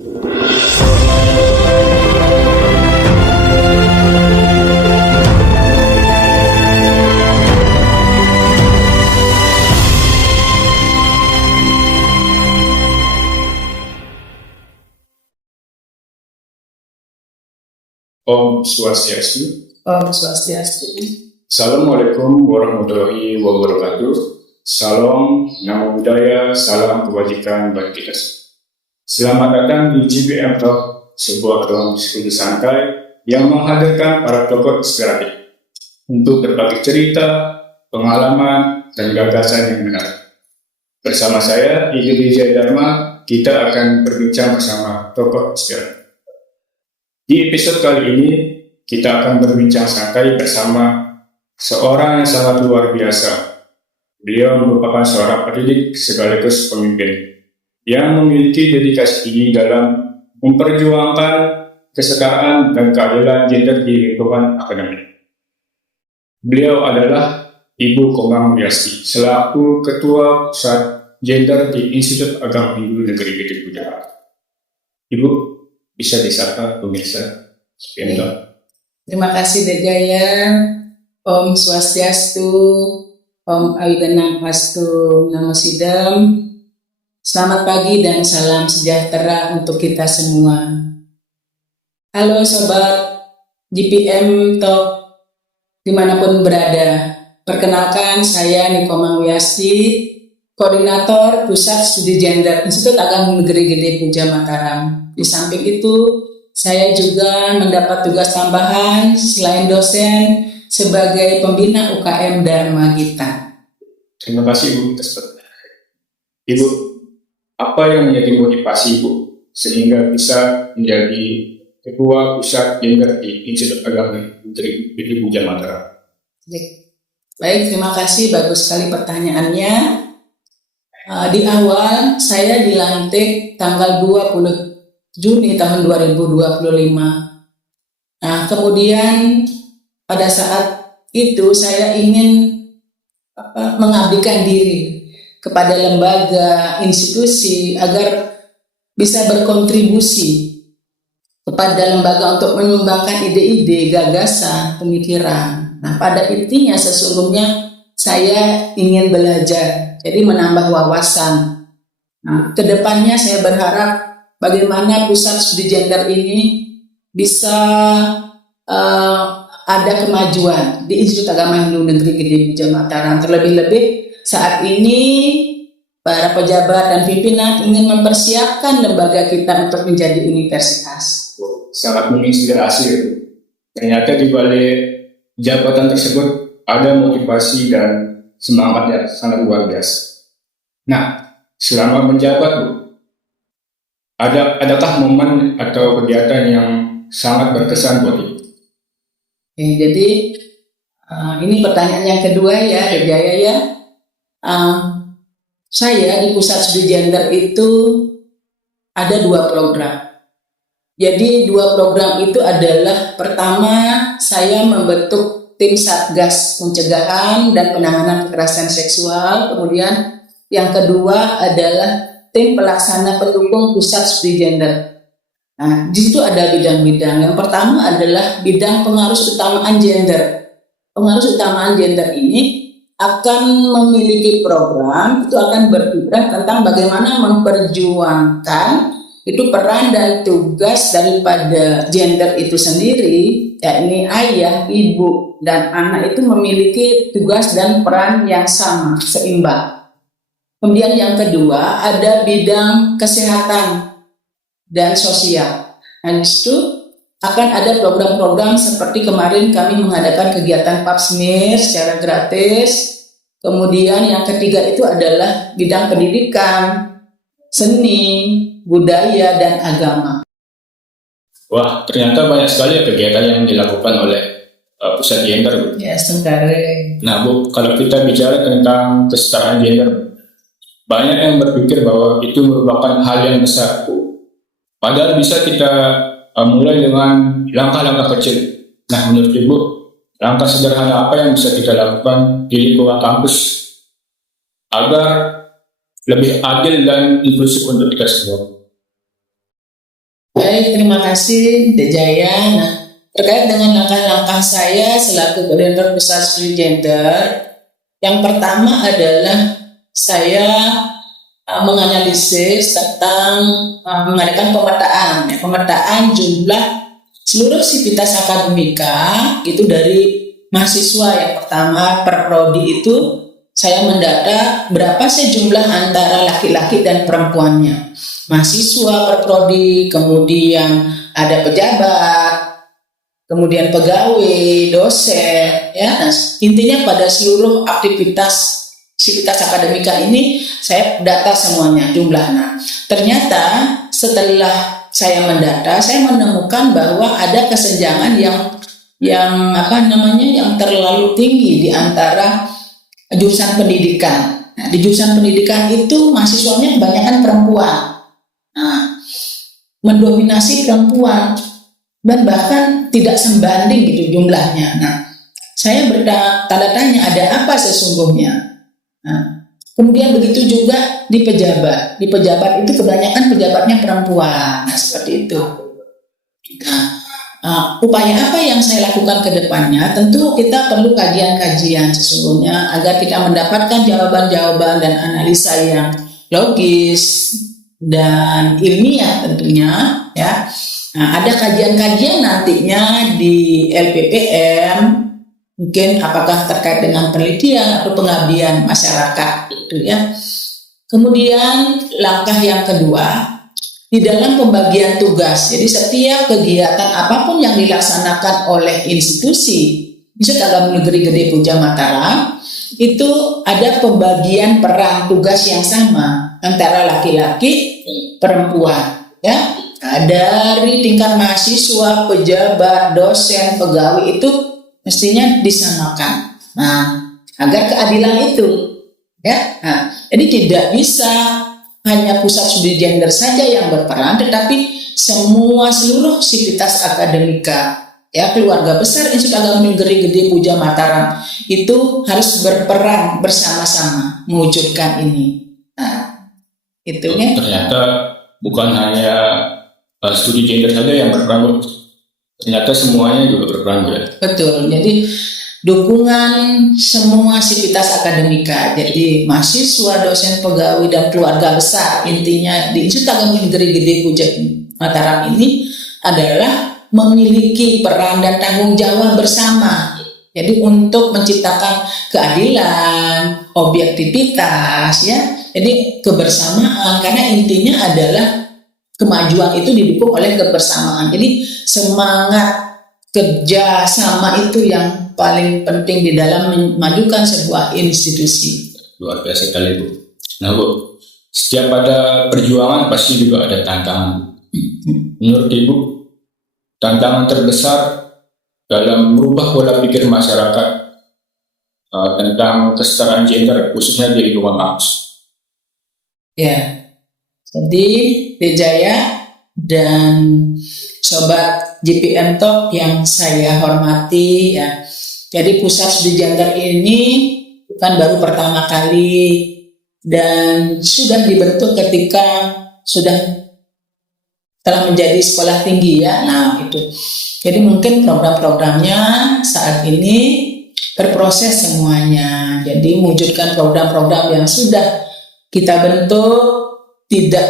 Om Swastiastu. Om Swastiastu. Assalamualaikum warahmatullahi wabarakatuh. Salam, Namo Buddhaya, salam kebajikan bagi kita semua. Selamat datang di GBM Talk, sebuah ruang diskusi santai yang menghadirkan para tokoh inspiratif untuk berbagi cerita, pengalaman, dan gagasan yang menarik. Bersama saya, Igede Jayadharma, kita akan berbincang bersama tokoh inspiratif. Di episode kali ini, kita akan berbincang santai bersama seorang yang sangat luar biasa. Beliau merupakan seorang pendidik sekaligus pemimpin yang memiliki dedikasi tinggi dalam memperjuangkan kesetaraan dan keadilan gender di lingkungan akademik. Beliau adalah Ibu Komang Wiasti, selaku Ketua Pusat Gender di Institut Agama Hindu Negeri Gede Jakarta. Ibu, bisa disapa pemirsa? Terima kasih Dejaya. Om Swastiastu, Om Awiganam Pastu Namo Sidam. Selamat pagi dan salam sejahtera untuk kita semua. Halo Sobat GPM Talk dimanapun berada. Perkenalkan, saya Nikomang Wiasti, Koordinator Pusat Studi Gender Institut Agama Negeri Gede Puja Mataram. Di samping itu, saya juga mendapat tugas tambahan selain dosen sebagai pembina UKM Dharma Gita. Terima kasih Ibu atas pertanyaan. Ibu, apa yang menjadi motivasi Ibu sehingga bisa menjadi Ketua Pusat Gender di Institut Agama Negeri Gede Puja Mataram? Baik, terima kasih. Bagus sekali pertanyaannya. Di awal saya dilantik tanggal 20 Juni tahun 2025. Nah, kemudian pada saat itu saya ingin mengabdikan diri kepada lembaga, institusi agar bisa berkontribusi kepada lembaga untuk menyumbangkan ide-ide, gagasan, pemikiran. Nah, pada intinya sesungguhnya saya ingin belajar, jadi menambah wawasan. Nah, kedepannya saya berharap bagaimana pusat studi gender ini bisa ada kemajuan di Institut Agama Hindu Negeri Gede Puja Mataram. Terlebih-lebih saat ini para pejabat dan pimpinan ingin mempersiapkan lembaga kita untuk menjadi universitas. Sangat menginspirasi. Ternyata di balik jabatan tersebut ada motivasi dan semangat yang sangat luar biasa. Nah, selama menjabat Bu, adakah momen atau kegiatan yang sangat berkesan buat Ibu? Jadi ini pertanyaan yang kedua ya, Jaya ya. Saya di Pusat Studi Gender itu ada 2 program. Jadi 2 program itu adalah, pertama saya membentuk tim Satgas Pencegahan dan Penanganan Kekerasan Seksual. Kemudian yang kedua adalah tim pelaksana pendukung Pusat Studi Gender. Nah, di situ ada bidang-bidang. Yang pertama adalah bidang pengarus utamaan gender. Pengarus utamaan gender ini akan memiliki program, itu akan berbicara tentang bagaimana memperjuangkan itu peran dan tugas daripada gender itu sendiri, yakni ayah, ibu, dan anak itu memiliki tugas dan peran yang sama, seimbang. Kemudian yang kedua ada bidang kesehatan dan sosial. Nah, itu akan ada program-program seperti kemarin kami mengadakan kegiatan pap smear secara gratis. Kemudian yang ketiga itu adalah bidang pendidikan, seni, budaya, dan agama. Wah, ternyata banyak sekali kegiatan yang dilakukan oleh Pusat Gender. Ya, Sengkare. Nah Bu, kalau kita bicara tentang kesetaraan gender, banyak yang berpikir bahwa itu merupakan hal yang besar, Bu. Padahal bisa kita mulai dengan langkah-langkah kecil. Nah, menurut Ibu, langkah sederhana apa yang bisa kita lakukan di lingkungan kampus agar lebih adil dan inklusif untuk kita semua? Baik, terima kasih Dejaya. Nah, terkait dengan langkah-langkah saya selaku koordinator pusat studi gender, yang pertama adalah saya menganalisis tentang mengadakan pemetaan jumlah seluruh sivitas akademika itu dari mahasiswa. Yang pertama per prodi itu saya mendata berapa sih jumlah antara laki-laki dan perempuannya. Mahasiswa per prodi, kemudian ada pejabat, kemudian pegawai, dosen, ya. Nah, intinya pada seluruh aktivitas sivitas akademika ini saya data semuanya jumlahnya. Ternyata setelah saya mendata, saya menemukan bahwa ada kesenjangan yang terlalu tinggi di antara jurusan pendidikan. Nah, di jurusan pendidikan itu mahasiswanya kebanyakan perempuan. Nah, mendominasi perempuan dan bahkan tidak sebanding gitu jumlahnya. Nah, saya bertanda tanya ada apa sesungguhnya. Nah, kemudian begitu juga di pejabat. Di pejabat itu kebanyakan pejabatnya perempuan. Nah, seperti itu. Nah, upaya apa yang saya lakukan ke depannya? Tentu kita perlu kajian-kajian sesungguhnya agar kita mendapatkan jawaban-jawaban dan analisa yang logis dan ilmiah tentunya, ya. Nah, ada kajian-kajian nantinya di LPPM, mungkin apakah terkait dengan penelitian atau pengabdian masyarakat, gitu ya. Kemudian langkah yang kedua, di dalam pembagian tugas. Jadi setiap kegiatan apapun yang dilaksanakan oleh institusi Institut Agama Negeri Gede Puja Mataram itu ada pembagian peran tugas yang sama antara laki-laki perempuan, ya. Nah, dari tingkat mahasiswa, pejabat, dosen, pegawai itu mestinya disamakan. Nah, agar keadilan itu, ya. Nah, jadi tidak bisa hanya pusat studi gender saja yang berperan, tetapi seluruh sivitas akademika, ya, keluarga besar Institut Agama Negeri Gede Puja Mataram itu harus berperan bersama-sama mewujudkan ini. Nah, itu ya. Ternyata bukan hanya studi gender saja yang berperan, ternyata semuanya juga berperan, ya. Betul. Jadi dukungan semua sivitas akademika, jadi mahasiswa, dosen, pegawai, dan keluarga besar, intinya di Institut Agama Negeri Gede Puja Mataram ini adalah memiliki peran dan tanggung jawab bersama. Jadi untuk menciptakan keadilan, objektivitas, ya. Jadi kebersamaan, karena intinya adalah kemajuan itu didukung oleh kebersamaan. Jadi semangat kerja sama itu yang paling penting di dalam memajukan sebuah institusi. Luar biasa sekali, Bu. Nah, Bu, setiap ada perjuangan pasti juga ada tantangan. Menurut Ibu, tantangan terbesar dalam merubah pola pikir masyarakat tentang kesetaraan gender, khususnya di lingkungan kampus? Ya, jadi Dejaya dan Sobat GPM Talk yang saya hormati, ya. Jadi pusat studi gender ini bukan baru pertama kali dan sudah dibentuk ketika sudah telah menjadi sekolah tinggi, ya. Nah, itu. Jadi mungkin program-programnya saat ini berproses semuanya. Jadi mewujudkan program-program yang sudah kita bentuk tidak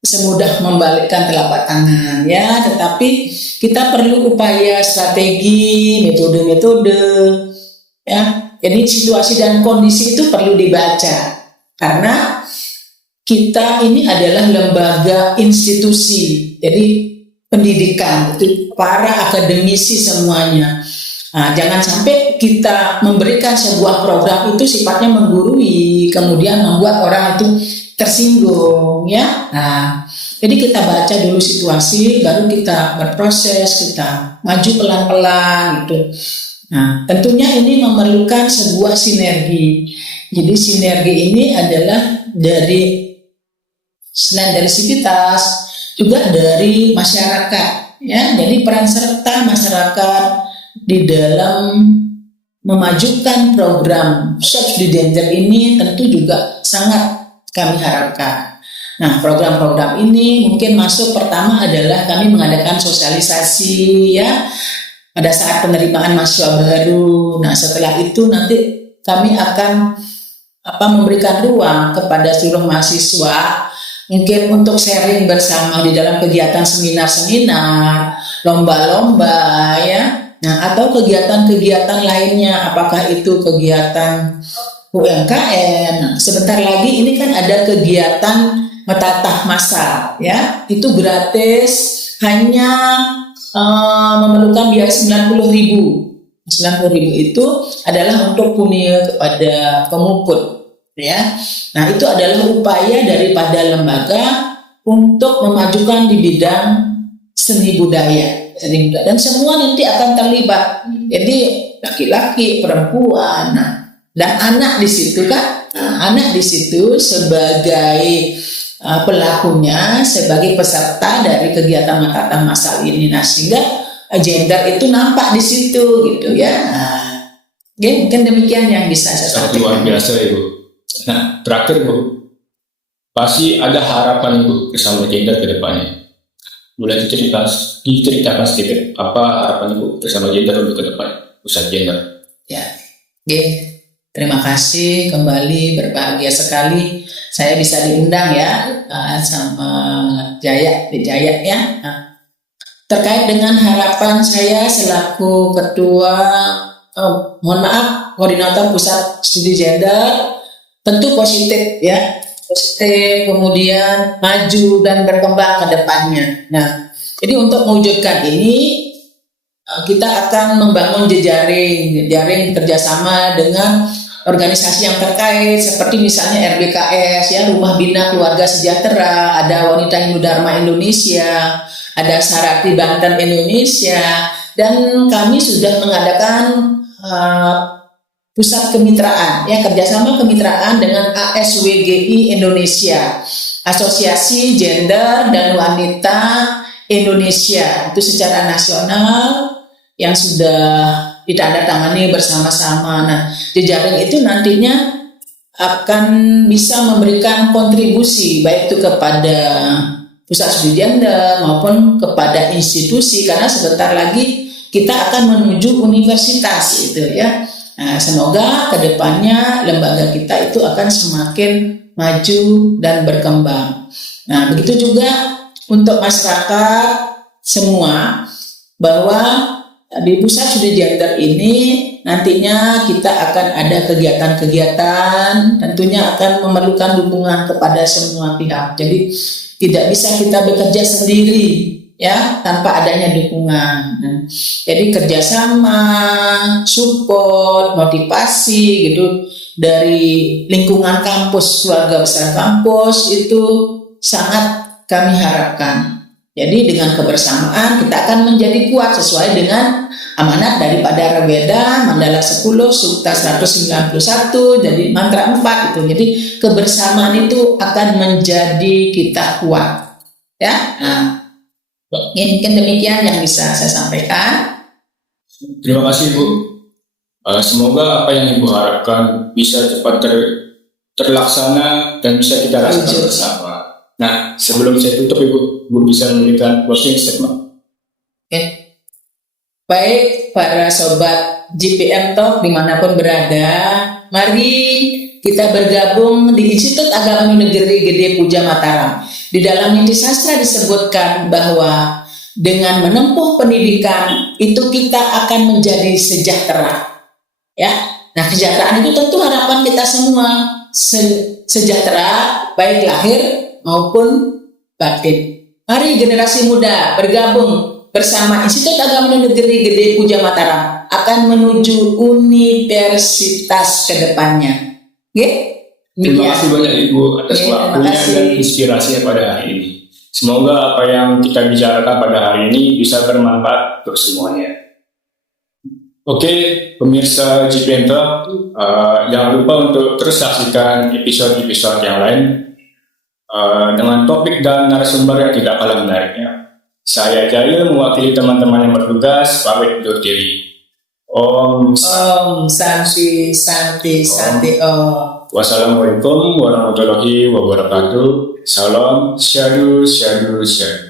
semudah membalikkan telapak tangan, ya, tetapi kita perlu upaya strategi, metode-metode, ya. Jadi situasi dan kondisi itu perlu dibaca karena kita ini adalah lembaga institusi, jadi pendidikan itu para akademisi semuanya. Nah, jangan sampai kita memberikan sebuah program itu sifatnya menggurui, kemudian membuat orang itu tersinggung, ya. Nah, jadi kita baca dulu situasi, baru kita berproses, kita maju pelan-pelan gitu. Nah, tentunya ini memerlukan sebuah sinergi. Jadi sinergi ini adalah selain dari sivitas, juga dari masyarakat, ya. Jadi peran serta masyarakat di dalam memajukan program studi gender ini tentu juga sangat kami harapkan. Nah, program-program ini mungkin masuk pertama adalah kami mengadakan sosialisasi ya pada saat penerimaan mahasiswa baru. Nah, setelah itu nanti kami akan memberikan ruang kepada seluruh mahasiswa mungkin untuk sharing bersama di dalam kegiatan seminar-seminar, lomba-lomba ya. Nah, atau kegiatan-kegiatan lainnya, apakah itu kegiatan UMKM. Nah, sebentar lagi ini kan ada kegiatan metatah masal ya. Itu gratis, hanya memerlukan biaya 90.000. 90.000 itu adalah untuk punil kepada pemuput ya. Nah, itu adalah upaya daripada lembaga untuk memajukan di bidang seni budaya dan semua nanti akan terlibat. Jadi laki-laki, perempuan, dan anak di situ kan. Nah, anak di situ sebagai pelakunya, sebagai peserta dari kegiatan metatah masal ini. Nah, sehingga gender itu nampak di situ gitu ya. Ya, mungkin demikian yang bisa saya sampaikan. Luar biasa Ibu. Nah, terakhir Bu, pasti ada harapan Ibu bersama gender ke depannya. Boleh diceritakan sedikit apa harapan Ibu bersama gender untuk ke depan pusat gender? Ya, oke. Terima kasih kembali, berbahagia sekali saya bisa diundang ya sama Jaya ya. Nah, terkait dengan harapan saya selaku ketua, koordinator pusat studi gender, tentu positif ya, positif, kemudian maju dan berkembang ke depannya. Nah, jadi untuk mewujudkan ini kita akan membangun jejaring kerjasama dengan organisasi yang terkait seperti misalnya RBKS ya, Rumah Bina Keluarga Sejahtera, ada Wanita Hindu Dharma Indonesia, ada Sarati Banten Indonesia, dan kami sudah mengadakan pusat kemitraan ya, kerjasama kemitraan dengan ASWGI Indonesia, Asosiasi Gender dan Wanita Indonesia, itu secara nasional yang sudah ditandatangani bersama-sama. Nah, jejaring itu nantinya akan bisa memberikan kontribusi baik itu kepada pusat studi gender maupun kepada institusi, karena sebentar lagi kita akan menuju universitas itu ya. Nah, semoga kedepannya lembaga kita itu akan semakin maju dan berkembang. Nah, begitu juga untuk masyarakat semua, bahwa di pusat studi gender ini nantinya kita akan ada kegiatan-kegiatan, tentunya akan memerlukan dukungan kepada semua pihak. Jadi tidak bisa kita bekerja sendiri ya tanpa adanya dukungan. Jadi kerjasama, support, motivasi gitu dari lingkungan kampus, keluarga besar kampus itu sangat kami harapkan. Jadi dengan kebersamaan kita akan menjadi kuat sesuai dengan amanat daripada Rebeda Mandala 10 Sukta 191, jadi mantra 4 itu. Jadi kebersamaan itu akan menjadi kita kuat. Ya. Nah, mungkin demikian yang bisa saya sampaikan. Terima kasih Bu. Semoga apa yang Ibu harapkan bisa cepat terlaksana dan bisa kita rasakan bersama. Nah, sebelum saya tutup Ibu bisa memberikan closing statement. Oke. Baik para sobat GPM Talk dimanapun berada, mari kita bergabung di Institut Agama Negeri Gede Puja Mataram. Di dalam Inti Sastra disebutkan bahwa dengan menempuh pendidikan itu kita akan menjadi sejahtera. Ya, nah kesejahteraan itu tentu harapan kita semua, sejahtera baik lahir maupun batin. Mari generasi muda bergabung bersama Institut Agama Negeri Gede Puja Mataram akan menuju universitas ke depannya. Terima kasih banyak Ibu atas waktunya dan inspirasinya pada hari ini. Semoga apa yang kita bicarakan pada hari ini bisa bermanfaat untuk semuanya. Oke, pemirsa GPM Talk, jangan lupa untuk terus saksikan episode-episode yang lain dengan topik dan narasumber yang tidak kalah menariknya. Saya Jaya mewakili teman-teman yang bertugas pamit undur diri. Om Santi Om. Wassalamualaikum warahmatullahi wabarakatuh. Salam, syadu, syadu, syadu.